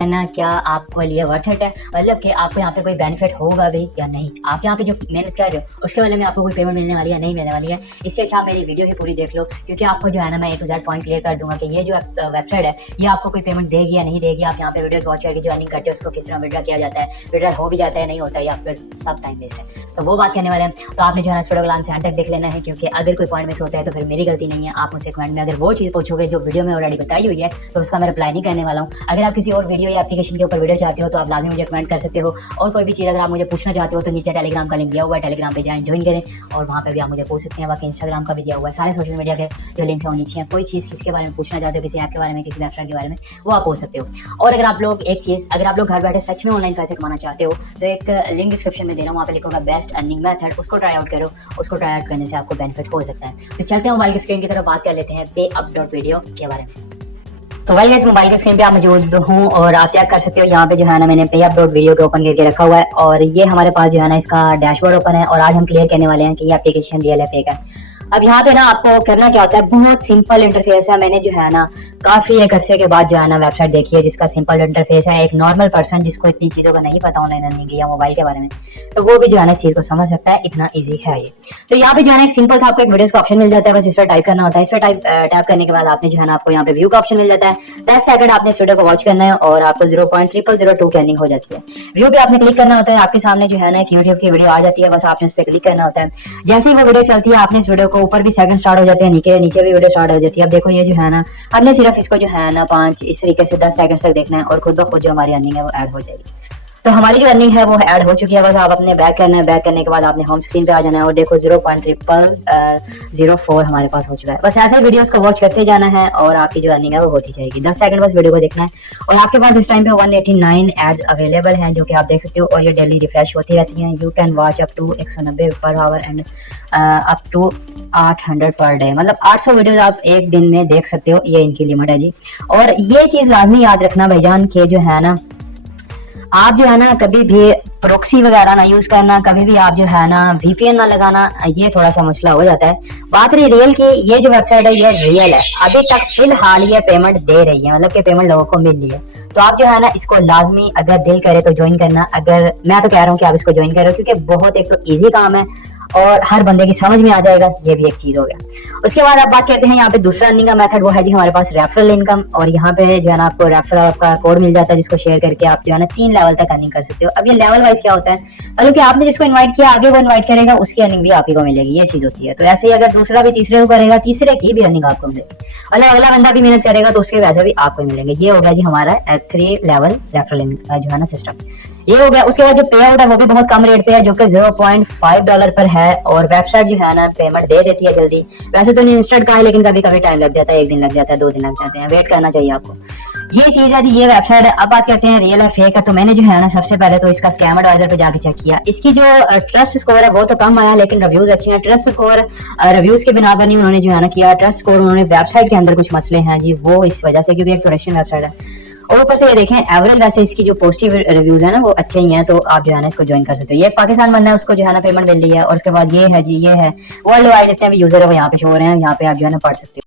ना क्या आपको लिए वर्थ इट है, मतलब कि आपको यहाँ पे कोई बेनिफिट होगा भी या नहीं, आप यहाँ पे जो मेहनत कर रहे हो उसके बदले में आपको कोई पेमेंट मिलने वाली है नहीं मिलने वाली है। इससे अच्छा आप मेरी वीडियो ही पूरी देख लो, क्योंकि आपको जो है ना मैं A to Z point clear कर दूंगा कि ये जो वेबसाइट है ये आपको कोई पेमेंट देगी या नहीं देगी। आप यहाँ पे वीडियोस वॉच करके जो अर्निंग करते हो उसको किस तरह विड्रॉ किया जाता है, विड्रॉ हो भी जाता है नहीं होता है या फिर सब टाइम वेस्ट है, तो वो बात करने वाले हैं। तो आपने जो है इस वीडियो को लास्ट से एंड तक देख लेना है, क्योंकि अगर कोई पॉइंट मिस होता है तो फिर मेरी गलती नहीं है। आप मुझसे कमेंट में अगर वो चीज़ पूछोगे जो वीडियो में ऑलरेडी बताई हुई है तो उसका मैं रिप्लाई नहीं करने वाला हूँ। अगर आप किसी और वीडियो या एप्लीकेशन के ऊपर वीडियो चाहते हो तो आप लाजमी मुझे कमेंट कर सकते हो, और कोई भी चीज़ अगर आप मुझे पूछना चाहते हो तो नीचे टेलीग्राम का लिंक दिया हुआ है, टेलीग्राम पे जाएं, ज्वाइन करें और वहाँ पे भी आप मुझे पूछ सकते हैं। बाकी इंस्टाग्राम का भी दिया हुआ है, सारे सोशल मीडिया के जो लिंक्स हैं वो नीचे हैं। कोई चीज़ किसके बारे में पूछना चाहते हो, किसी ऐप के बारे में, किसी वेबसाइट के बारे में, वो आप पूछ सकते हो। और अगर आप लोग एक चीज़, अगर आप लोग घर बैठे सच में ऑनलाइन पैसे कमाना चाहते हो तो एक लिंक डिस्क्रिप्शन में दे रहा हूँ, वहाँ पे लिखोगा बेस्ट अर्निंग मेथड, उसको ट्राई आउट करो। उसको ट्राई आउट करने से आपको बेनिफिट हो सकता है। तो चलते हैं मोबाइल की स्क्रीन की तरफ, बात कर लेते हैं PayUp.video के बारे में। तो भाई इस मोबाइल की स्क्रीन पे आप मौजूद हूँ और आप चेक कर सकते हो यहाँ पे जो है ना मैंने PayUp.video को ओपन करके रखा हुआ है और ये हमारे पास जो है ना इसका डैशबोर्ड ओपन है। और आज हम क्लियर करने वाले हैं कि ये एप्लीकेशन रियल है फेक है। अब यहाँ पे ना आपको करना क्या होता है, बहुत सिंपल इंटरफेस है। मैंने जो है ना काफी एक अरसे के बाद जो है ना वेबसाइट देखी है जिसका सिंपल इंटरफेस है। एक नॉर्मल पर्सन जिसको इतनी चीजों का नहीं पता ऑनलाइन अर्निंग या मोबाइल के बारे में, तो वो भी जो है ना इस चीज को समझ सकता है, इतना ईजी है ये। तो यहाँ पे जो है ना एक सिंपल सा आपको एक वीडियोस का ऑप्शन मिल जाता है, बस इस पर टाइप करना होता है। इस पर टैप करने के बाद आपने जो है ना आपको यहाँ पे व्यू का ऑप्शन मिल जाता है। 10 सेकंड आपने इस वीडियो को वॉच करना है और आपको 0.0002 की अर्निंग हो जाती है। व्यू पे आपने क्लिक करना होता है, आपके सामने जो है ना एक यूट्यूब की वीडियो आ जाती है, बस आपने उस पर क्लिक करना होता है। जैसे ही वो वीडियो चलती है आपने इस वीडियो को ऊपर भी सेकंड स्टार्ट हो जाते हैं, नीचे भी वीडियो स्टार्ट हो जाती है। अब देखो ये जो है ना हमने सिर्फ इसको जो है ना 5 इस तरीके से 10 सेकंड तक देखना है और खुद ब खुद जो हमारी अर्निंग है वो ऐड हो जाएगी। तो हमारी जो अर्निंग है वो ऐड हो चुकी है। बस आप अपने बैक करना है, बैक करने के बाद आपने होम स्क्रीन पे आ जाना है और देखो 0.0004 हमारे पास हो चुका है। बस ऐसे वीडियोस को वॉच करते जाना है और आपकी जो अर्निंग है वो होती जाएगी। 10 सेकंड बस वीडियो को देखना है और आपके पास इस टाइम पे 189 एड्स अवेलेबल हैं जो कि आप देख सकते हो और ये डेली रिफ्रेश होती रहती हैं। You can watch up to 190 पर our and up to 800 per day, मतलब 800 वीडियोस आप एक दिन में देख सकते हो, ये इनकी लिमिट है जी। और ये चीज लाजमी याद रखना भाईजान के जो है ना आप जो है ना कभी भी प्रॉक्सी वगैरह ना यूज करना, कभी भी आप जो है ना VPN ना लगाना, ये थोड़ा सा मसला हो जाता है। बात रही रियल की, ये जो वेबसाइट है ये रियल है, अभी तक फिलहाल ये पेमेंट दे रही है, मतलब कि पेमेंट लोगों को मिल रही है। तो आप जो है ना इसको लाजमी अगर दिल करे तो ज्वाइन करना। अगर मैं तो कह रहा हूँ कि आप इसको ज्वाइन करो, क्योंकि बहुत एक तो ईजी काम है और हर बंदे की समझ में आ जाएगा, ये भी एक चीज हो गया। उसके बाद आप बात करते हैं यहाँ पे दूसरा अर्निंग का मेथड, वो है जी हमारे पास रेफरल इनकम। और यहाँ पे जो है ना आपको रेफरल आपका कोड मिल जाता है जिसको शेयर करके आप जो है ना 3 लेवल तक अर्निंग कर सकते हो। अब ये लेवल वाइज क्या होता है, मतलब कि आपने जिसको इन्वाइट किया आगे वो इन्वाइट करेगा, उसकी अर्निंग भी आप ही को मिलेगी, ये चीज होती है। तो ऐसे ही अगर दूसरा भी तीसरे को करेगा, तीसरे की भी अर्निंग आपको मिलेगी, मतलब अगला बंदा भी मेहनत करेगा तो उसके वैसे भी आपको मिलेंगे। ये हो गया जी हमारा 3 लेवल रेफरल जो है ना सिस्टम, ये हो गया। उसके बाद जो पे आउट है वो भी बहुत कम रेट पे है जो कि $0.5 पर है और वेबसाइट जो है ना पेमेंट दे देती है जल्दी। वैसे तो इंस्टेंट का है लेकिन कभी कभी टाइम लग जाता है, 1 दिन लग जाता है, 2 दिन लग जाते हैं, वेट करना चाहिए आपको। ये चीज है जी, ये वेबसाइट है। अब बात करते हैं रियल है फेक है। तो मैंने जो है ना सबसे पहले तो इसका स्कैम एडवाइजर पे जाके चेक किया। इसकी जो ट्रस्ट स्कोर है वो तो कम आया लेकिन रिव्यूज अच्छे हैं। ट्रस्ट स्कोर रिव्यूज के बिना पर नहीं उन्होंने जो है ना किया, ट्रस्ट स्कोर उन्होंने वेबसाइट के अंदर कुछ मसले हैं जी, वो इस वजह से, क्योंकि एक तो रशियन वेबसाइट है और ऊपर से ये देखें एवरेज वैसे इसकी जो पॉजिटिव रिव्यूज है ना वो अच्छे ही हैं। तो आप जो है ना इसको ज्वाइन कर सकते हो। ये पाकिस्तान बंदा है, उसको जो है ना पेमेंट मिल रही है। और उसके बाद ये है जी, ये है वर्ल्ड वाइड जितने भी यूजर है वो यहाँ पे शो हो रहे हैं, यहाँ पे आप जो है ना पढ़ सकते हो।